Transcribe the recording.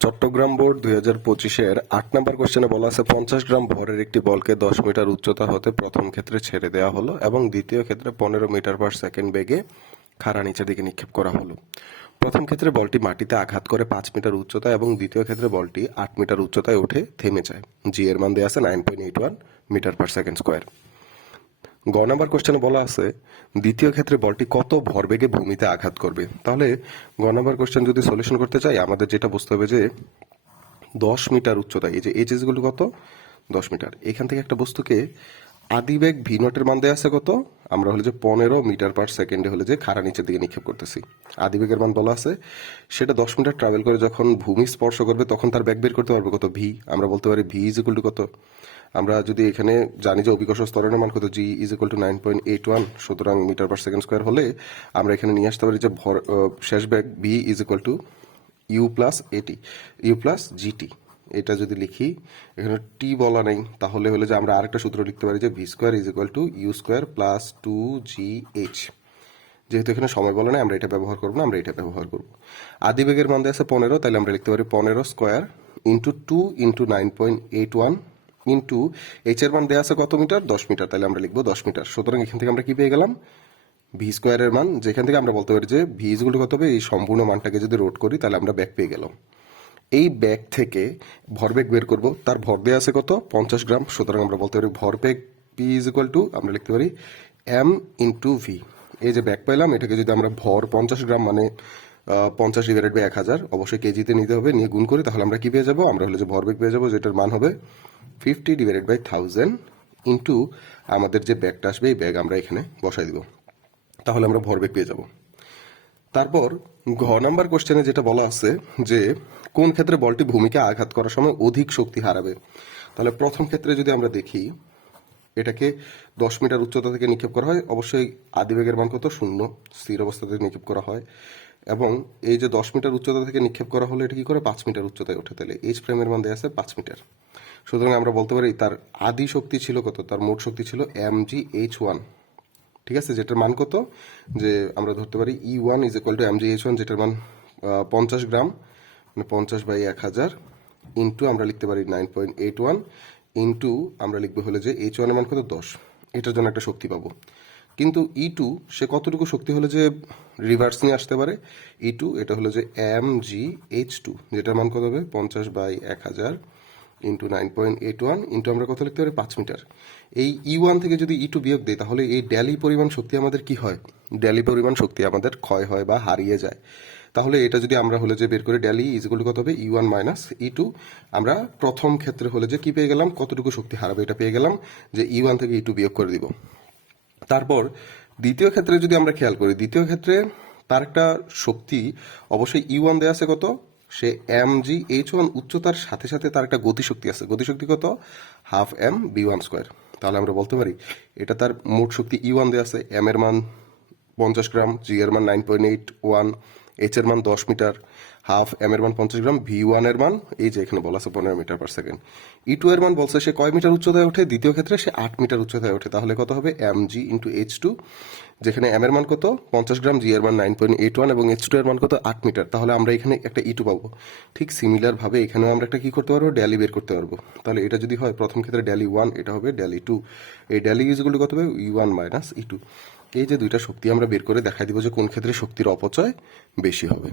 Chittagong board 2025-এর 8 নম্বর কোশ্চেনে বলা আছে 50 গ্রাম ভরের একটি বলকে 10 মিটার উচ্চতা হতে প্রথম ক্ষেত্রে ছেড়ে দেওয়া হলো এবং দ্বিতীয় ক্ষেত্রে 15 মিটার পার সেকেন্ড বেগে খাড়া নিচের দিকে নিক্ষেপ করা হলো। প্রথম ক্ষেত্রে বলটি মাটিতে আঘাত করে 5 মিটার উচ্চতায় এবং দ্বিতীয় ক্ষেত্রে বলটি 8 মিটার উচ্চতায় উঠে থেমে যায়। জি এর মান দেওয়া আছে 9.81 মিটার পার সেকেন্ড স্কোয়ার। গ নাম্বার কোশ্চেনে বলা আছে দ্বিতীয় ক্ষেত্রে বলটি কত ভরবেগে ভূমিতে আঘাত করবে। তাহলে গ নাম্বার কোশ্চেন যদি সলিউশন করতে চাই আমাদের যেটা বুঝতে হবে যে 10 মিটার উচ্চতায় এই যে এইচ এস গুলো কত 10 মিটার, এখান থেকে একটা বস্তুকে আদিবেগ ভি নটের মান দেওয়া আছে কত, আমরা হলে যে 15 মিটার পার সেকেন্ডে হলে যে খাড়া নিচের দিকে নিক্ষেপ করতেছি। আদিবেগের মান বলা আছে সেটা 10 মিটার ট্রাভেল করে যখন ভূমি স্পর্শ করবে তখন তার বেগ বের করতে পারবে কত, ভি। আমরা বলতে পারি ভি ইজ ইকুয়াল টু কত, আমরা যদি এখানে জানি যে অভিকর্ষ ত্বরণের মান কত, জি ইজ ইকুয়াল টু 9.81, সুতরাং মিটার পার সেকেন্ড স্কোয়ার হলে আমরা এখানে নিয়ে আসতে পারি যে শেষ বেগ v is equal to u plus at, u plus gt. এটা যদি লিখি এখানে টি বলা নেই তাহলে হলে যে আমরা আরেকটা সূত্র লিখতে পারি যে v square is equal to u square plus 2GH। যেহেতু এখানে সময় বলা নেই আমরা এটা ব্যবহার করবো না, আমরা এটা ব্যবহার করবো। আদিবেগের মান দেওয়া আছে 15, তাহলে আমরা লিখতে পারি 15 square into 2 into 9.81 into H এর মান দেওয়া আছে কত মিটার, 10 মিটার, তাহলে আমরা লিখবো 10 মিটার। সুতরাং এখান থেকে আমরা কি পেয়ে গেলাম, ভি স্কোয়ারের মান, যেখান থেকে আমরা বলতে পারি যে ভি ইজগুলো কত হবে, এই সম্পূর্ণ মানটাকে যদি রোড করি তাহলে আমরা ব্যাক পেয়ে গেলাম। এই ব্যাগ থেকে ভরবেগ বের করব, তার ভর দেওয়া আছে কত 50 গ্রাম, সুতরাং আমরা বলতে পারি ভরবেগ পি ইজ ইকুয়াল টু আমরা লিখতে পারি এম ইন্টু ভি। এই যে ব্যাগ পাইলাম এটাকে যদি আমরা ভর 50 গ্রাম মানে 50 ডিভাইডেড বাই 1000, অবশ্যই কেজিতে নিতে হবে, নিয়ে গুণ করি তাহলে আমরা কি পেয়ে যাবো, আমরা হলে যে ভরবেগ পেয়ে যাবো যেটার মান হবে 50 ডিভাইডেড বাই 1000 ইন্টু আমাদের যে ব্যাগটা আসবে এই ব্যাগ আমরা এখানে বসাই দিব, তাহলে আমরা ভরবেগ পেয়ে যাব। তারপর ঘ নাম্বার কোশ্চেনে যেটা বলা আছে যে কোন ক্ষেত্রে বলটি ভূমিকে আঘাত করার সময় অধিক শক্তি হারাবে। তাহলে প্রথম ক্ষেত্রে যদি আমরা দেখি এটাকে 10 মিটার উচ্চতা থেকে নিক্ষেপ করা হয়, অবশ্যই আদিবেগের মান কত 0, স্থির অবস্থাতে নিক্ষেপ করা হয়, এবং এই যে 10 মিটার উচ্চতা থেকে নিক্ষেপ করা হলে এটা কি করে 5 মিটার উচ্চতায় ওঠে, তাহলে এইচ প্রাইমের মান দেওয়া আছে 5 মিটার। সুতরাং আমরা বলতে পারি তার আদি শক্তি ছিল কত, তার মোট শক্তি ছিল mgh1, ঠিক আছে, যেটার মান কত, যে আমরা ধরতে পারি E1 is equal two mgh1, যেটার মান 50 গ্রাম মানে 50 বাই 1000 ইন্টু আমরা লিখতে পারি 9.81 ইন্টু আমরা লিখবো হলে যে H1 এর মান কত 10, এটার জন্য একটা শক্তি পাবো। কিন্তু E2 সে কতটুকু শক্তি হলে যে রিভার্স নিয়ে আসতে পারে, E2 এটা হলো যে mgh2, যেটার মান কত হবে 50 বাই 1000 ইন্টু 9.81 ইন্টু আমরা কত লিখতে পারি 5 মিটার। এই E1 থেকে যদি E2 বিয়োগ দেয় তাহলে এই ডেলি পরিমাণ শক্তি আমাদের কি হয়, ডেলি পরিমাণ শক্তি আমাদের ক্ষয় হয় বা হারিয়ে যায়। তাহলে এটা যদি আমরা হলে যে বের করে ডেলি ইজ ইকুয়াল টু কত হবে E1 মাইনাস E2, আমরা প্রথম ক্ষেত্রে হলে যে কি পেয়ে গেলাম, কতটুকু শক্তি হারাবে এটা পেয়ে গেলাম, যে E1 থেকে E2 বিয়োগ করে দিব। তারপর দ্বিতীয় ক্ষেত্রে যদি আমরা খেয়াল করি, দ্বিতীয় ক্ষেত্রে তার একটা শক্তি অবশ্যই E1 দেওয়া আছে কত, সে mgh1 উচ্চতার সাথে সাথে তার একটা গতিশক্তি আছে, গতিশক্তি কত হাফ এম b1 স্কোয়ার। তাহলে আমরা বলতে পারি এটা তার মোট শক্তি E1 দেওয়া আছে, এম এর মান 50 গ্রাম, জি এর মান 9.81, এইচ এর মান 10 মিটার, হাফ এম এর মান 50 গ্রাম, ভি1 এর মান এই যে এখানে বলা আছে 15 মিটার পার সেকেন্ড। E2 এর মান বলছে সে কয় মিটার উচ্চতায় ওঠে, দ্বিতীয় ক্ষেত্রে সে 8 মিটার উচ্চতায় ওঠে, তাহলে কত হবে mg ইন্টু h2, যেখানে এম এর মান কত 50 গ্রাম, জি এর মান 9.81 এবং h2 এর মান কত 8 মিটার, তাহলে আমরা এখানে একটা E2 পাবো। ঠিক সিমিলার ভাবে এখানেও আমরা একটা কি করতে পারবো, ডেলি বের করতে পারবো। তাহলে এটা যদি হয় প্রথম ক্ষেত্রে ডেলি 1, এটা হবে ডেলি 2, এই ডেলি ইজগুলো কত হবে E1 মাইনাস E2। এই যে দুইটা শক্তি আমরা বের করে দেখাই দিব যে কোন ক্ষেত্রে শক্তির অপচয় বেশি হবে।